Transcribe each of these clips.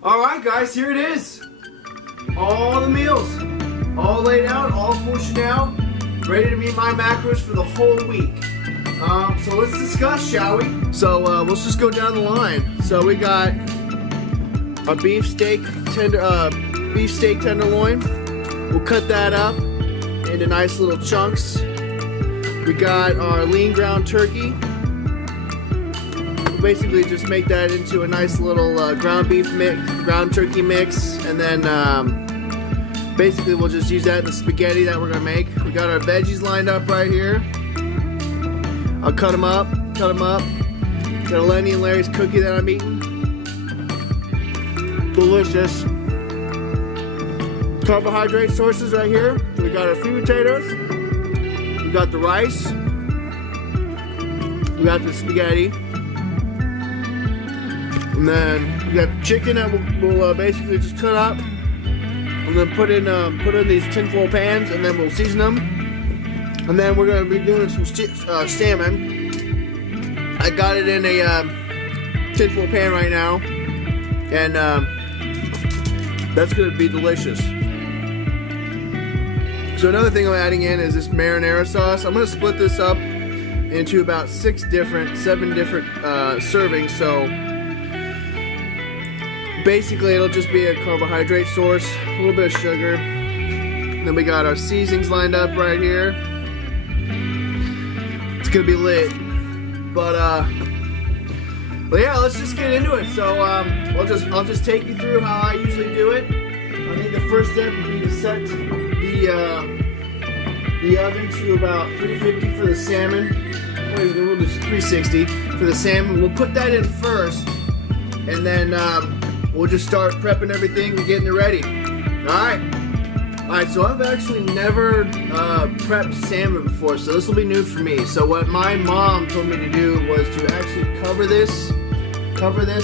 Alright guys, here it is. All the meals. All laid out, all portioned out. Ready to meet my macros for the whole week. So let's discuss, shall we? So let's just go down the line. So we got a beef steak tenderloin. We'll cut that up into nice little chunks. We got our lean ground turkey. We'll basically just make that into a nice little ground beef mix, ground turkey mix, and then basically we'll just use that in the spaghetti that we're gonna make. We got our veggies lined up right here. I'll cut them up. Got a Lenny and Larry's cookie that I'm eating. Delicious. Carbohydrate sources right here. We got our sweet potatoes. We got the rice. We got the spaghetti. And then we got the chicken that we'll basically just cut up. And then put in these tinfoil pans, and then we'll season them. And then we're gonna be doing some salmon. I got it in a tinfoil pan right now, and that's gonna be delicious. So another thing I'm adding in is this marinara sauce. I'm gonna split this up into about 7 different servings. So basically it'll just be a carbohydrate source, a little bit of sugar. Then we got our seasonings lined up right here. It's gonna be lit. But yeah, let's just get into it. So I'll just take you through how I usually do it. I think the first step would be to set the oven to about 350 for the salmon. We'll do 360 for the salmon. We'll put that in first, and then we'll just start prepping everything and getting it ready. Alright, so I've actually never prepped salmon before, so this will be new for me. So what my mom told me to do was to actually cover this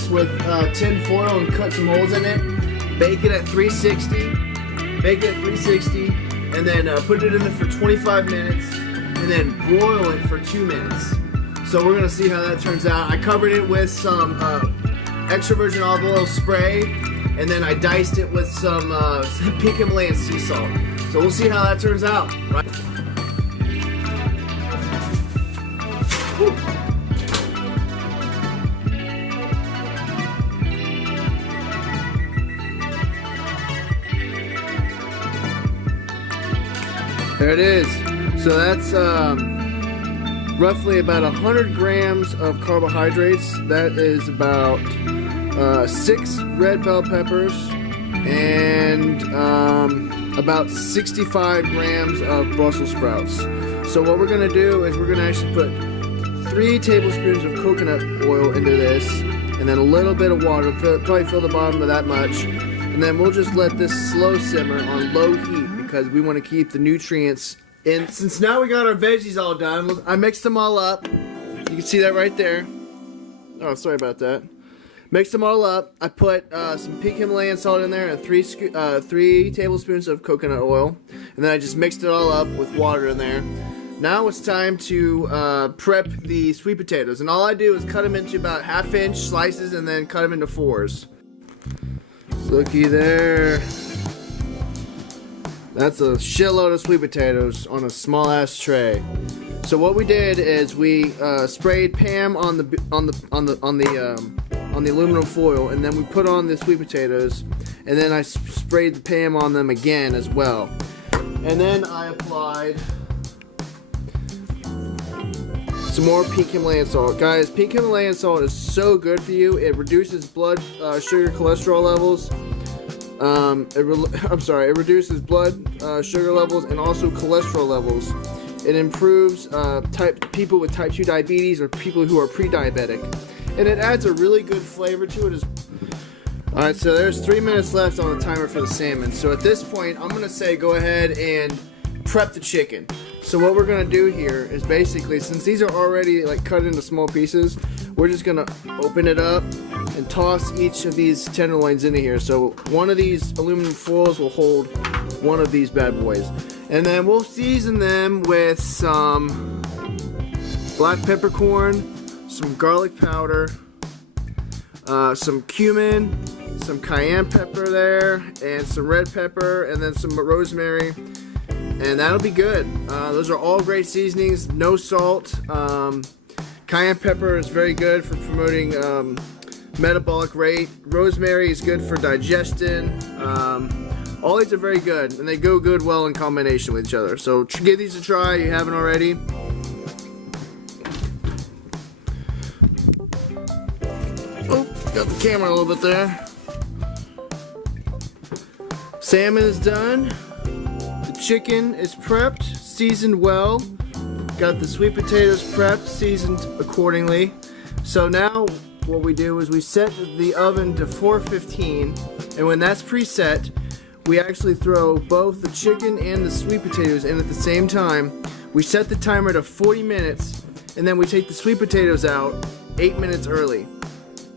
with tin foil and cut some holes in it, bake it at 360, and then put it in there for 25 minutes, and then broil it for 2 minutes. So we're gonna see how that turns out. I covered it with some extra virgin olive oil spray, and then I diced it with some pink Himalayan sea salt. So we'll see how that turns out. Right? Woo. There it is. So that's roughly about 100 grams of carbohydrates. That is about 6 red bell peppers and about 65 grams of Brussels sprouts. So what we're gonna do is we're gonna actually put 3 tablespoons of coconut oil into this, and then a little bit of water. Probably fill the bottom of that much, and then we'll just let this slow simmer on low heat because we want to keep the nutrients in. Since now we got our veggies all done, I mixed them all up. You can see that right there. Oh, sorry about that. Mixed them all up. I put some pink Himalayan salt in there and 3 tablespoons of coconut oil, and then I just mixed it all up with water in there. Now it's time to prep the sweet potatoes, and all I do is cut them into about 1/2-inch slices and then cut them into 4s. Looky there. That's a shitload of sweet potatoes on a small ass tray. So what we did is we sprayed Pam on the aluminum foil, and then we put on the sweet potatoes, and then I sprayed the Pam on them again as well. And then I applied some more pink Himalayan salt. Guys, pink Himalayan salt is so good for you. It reduces blood sugar cholesterol levels. It reduces blood sugar levels and also cholesterol levels. It improves people with type 2 diabetes or people who are pre-diabetic. And it adds a really good flavor to it. Alright, so there's 3 minutes left on the timer for the salmon. So at this point, I'm going to say go ahead and prep the chicken. So what we're going to do here is basically, since these are already like cut into small pieces, we're just going to open it up and toss each of these tenderloins into here. So one of these aluminum foils will hold one of these bad boys. And then we'll season them with some black peppercorn, some garlic powder, some cumin, some cayenne pepper there, and some red pepper, and then some rosemary, and that'll be good. Those are all great seasonings, no salt. Cayenne pepper is very good for promoting metabolic rate. Rosemary is good for digestion. All these are very good, and they go well in combination with each other. So give these a try if you haven't already. Oh, got the camera a little bit there. Salmon is done. The chicken is prepped, seasoned well. Got the sweet potatoes prepped, seasoned accordingly. So now what we do is we set the oven to 415, and when that's preset, we actually throw both the chicken and the sweet potatoes in at the same time. We set the timer to 40 minutes, and then we take the sweet potatoes out 8 minutes early.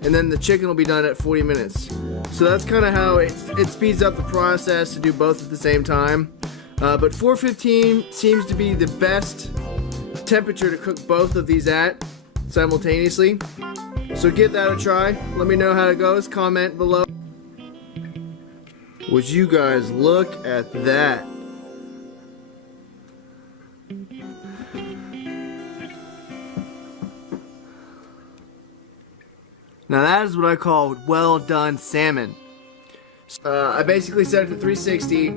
And then the chicken will be done at 40 minutes. So that's kind of how it speeds up the process to do both at the same time. But 415 seems to be the best temperature to cook both of these at simultaneously. So give that a try. Let me know how it goes. Comment below. Would you guys look at that? Now that is what I call well done salmon. I basically set it to 360,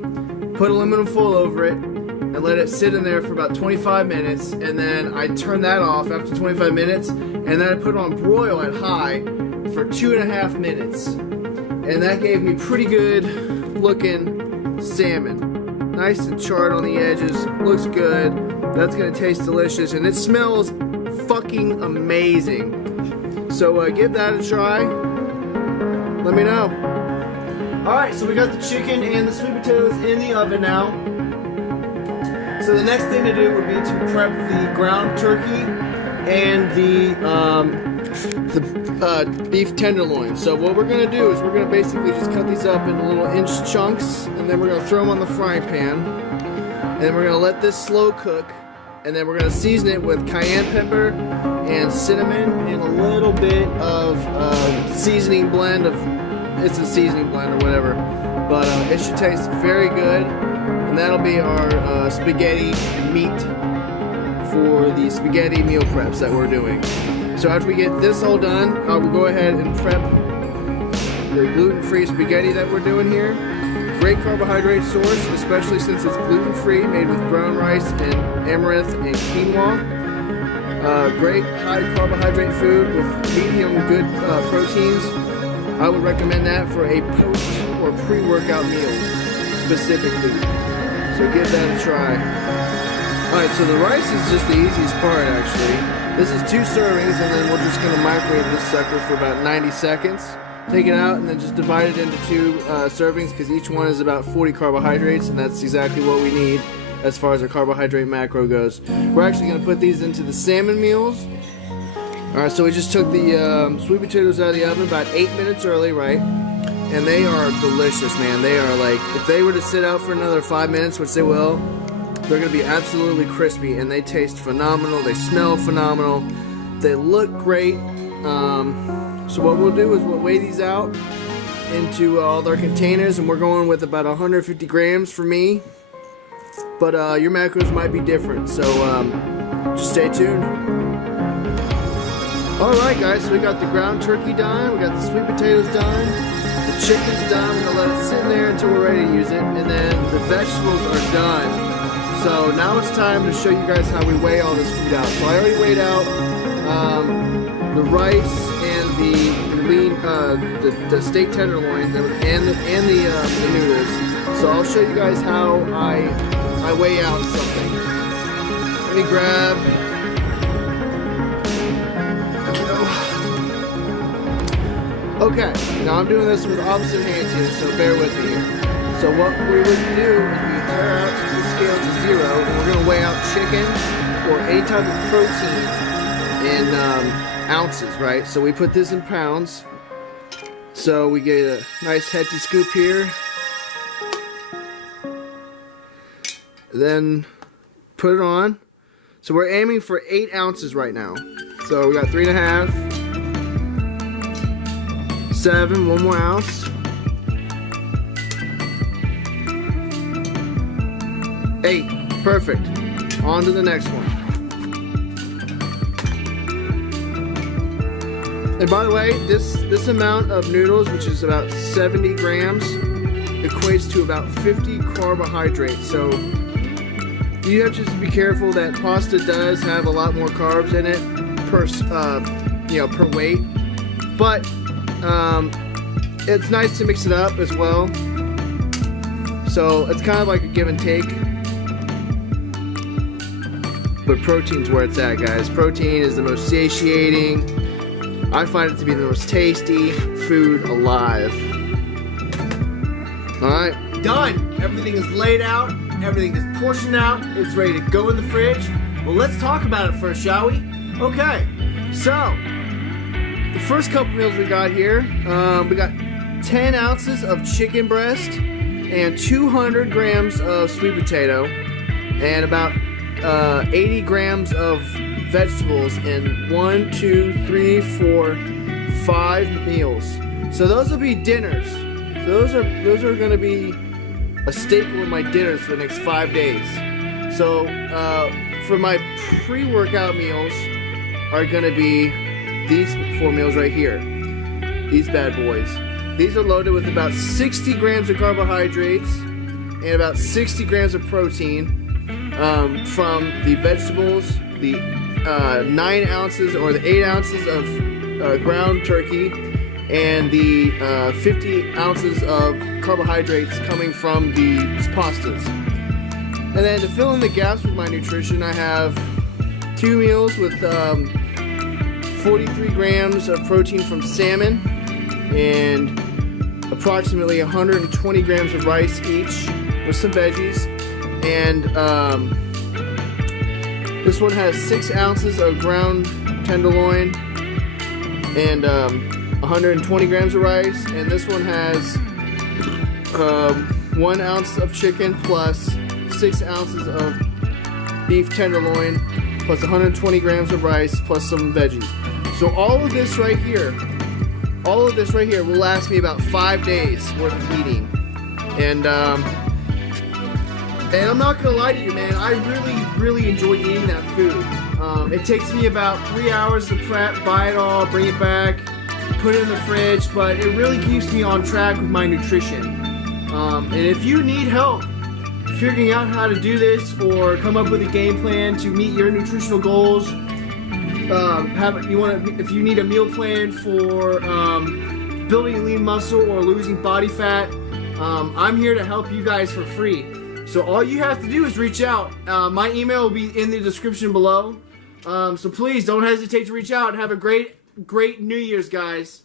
put aluminum foil over it, and let it sit in there for about 25 minutes, and then I turn that off after 25 minutes, and then I put it on broil at high for 2.5 minutes. And that gave me pretty good looking salmon. Nice and charred on the edges, looks good. That's gonna taste delicious, and it smells fucking amazing. So give that a try. Let me know. Alright, so we got the chicken and the sweet potatoes in the oven now. So the next thing to do would be to prep the ground turkey and the beef tenderloin. So what we're going to do is we're going to basically just cut these up into little inch chunks, and then we're going to throw them on the frying pan. And then we're going to let this slow cook, and then we're going to season it with cayenne pepper and cinnamon and a little bit of seasoning blend of, it's a seasoning blend or whatever, but it should taste very good. And that'll be our spaghetti meat for the spaghetti meal preps that we're doing. So after we get this all done, I will go ahead and prep the gluten-free spaghetti that we're doing here. Great carbohydrate source, especially since it's gluten-free, made with brown rice and amaranth and quinoa. Great high carbohydrate food with medium good proteins. I would recommend that for a post or pre-workout meal specifically. So give that a try. Alright, so the rice is just the easiest part actually. This is 2 servings, and then we're just going to microwave this sucker for about 90 seconds. Take it out and then just divide it into 2 servings, because each one is about 40 carbohydrates, and that's exactly what we need as far as our carbohydrate macro goes. We're actually going to put these into the salmon meals. Alright, so we just took the sweet potatoes out of the oven about 8 minutes early, right? And they are delicious, man. They are like, if they were to sit out for another 5 minutes, which they will, they're going to be absolutely crispy, and they taste phenomenal. They smell phenomenal. They look great. So what we'll do is we'll weigh these out into all their containers, and we're going with about 150 grams for me. But your macros might be different, so just stay tuned. Alright guys, so we got the ground turkey done, we got the sweet potatoes done, the chicken's done. We're going to let it sit in there until we're ready to use it, and then the vegetables are done. So now it's time to show you guys how we weigh all this food out. So I already weighed out the rice and the lean, the steak tenderloins and the noodles. So I'll show you guys how I weigh out something. Let me grab. Okay, now I'm doing this with opposite hands here, so bear with me here. So what we would do is we tear out the scale to 0, and we're going to weigh out chicken or any type of protein in ounces, right? So we put this in pounds. So we get a nice hefty scoop here. Then put it on. So we're aiming for 8 ounces right now. So we got 3.5. 7, 1 more ounce. 8. Perfect. On to the next one. And by the way, this amount of noodles, which is about 70 grams, equates to about 50 carbohydrates. So you have to just be careful that pasta does have a lot more carbs in it per weight. But it's nice to mix it up as well. So it's kind of like a give and take. But protein's where it's at, guys. Protein is the most satiating. I find it to be the most tasty food alive. Alright, done. Everything is laid out. Everything is portioned out. It's ready to go in the fridge. Well, let's talk about it first, shall we? Okay, so the first couple meals we got here, we got 10 ounces of chicken breast and 200 grams of sweet potato and about 80 grams of vegetables in 1, 2, 3, 4, 5 meals. So those will be dinners. So those are going to be a staple in my dinners for the next 5 days. So for my pre-workout meals are going to be these 4 meals right here. These bad boys. These are loaded with about 60 grams of carbohydrates and about 60 grams of protein from the vegetables, the 9 ounces or the 8 ounces of ground turkey, and the 50 ounces of carbohydrates coming from the pastas. And then to fill in the gaps with my nutrition, I have 2 meals with 43 grams of protein from salmon and approximately 120 grams of rice each with some veggies. And this one has 6 ounces of ground tenderloin and 120 grams of rice. And this one has 1 ounce of chicken plus 6 ounces of beef tenderloin plus 120 grams of rice plus some veggies. So all of this right here will last me about 5 days worth of eating. And I'm not gonna lie to you, man, I really enjoy eating that food. It takes me about 3 hours to prep, buy it all, bring it back, put it in the fridge, but it really keeps me on track with my nutrition. And if you need help figuring out how to do this or come up with a game plan to meet your nutritional goals, if you need a meal plan for building lean muscle or losing body fat, I'm here to help you guys for free. So all you have to do is reach out. My email will be in the description below. So please don't hesitate to reach out and have a great New Year's, guys.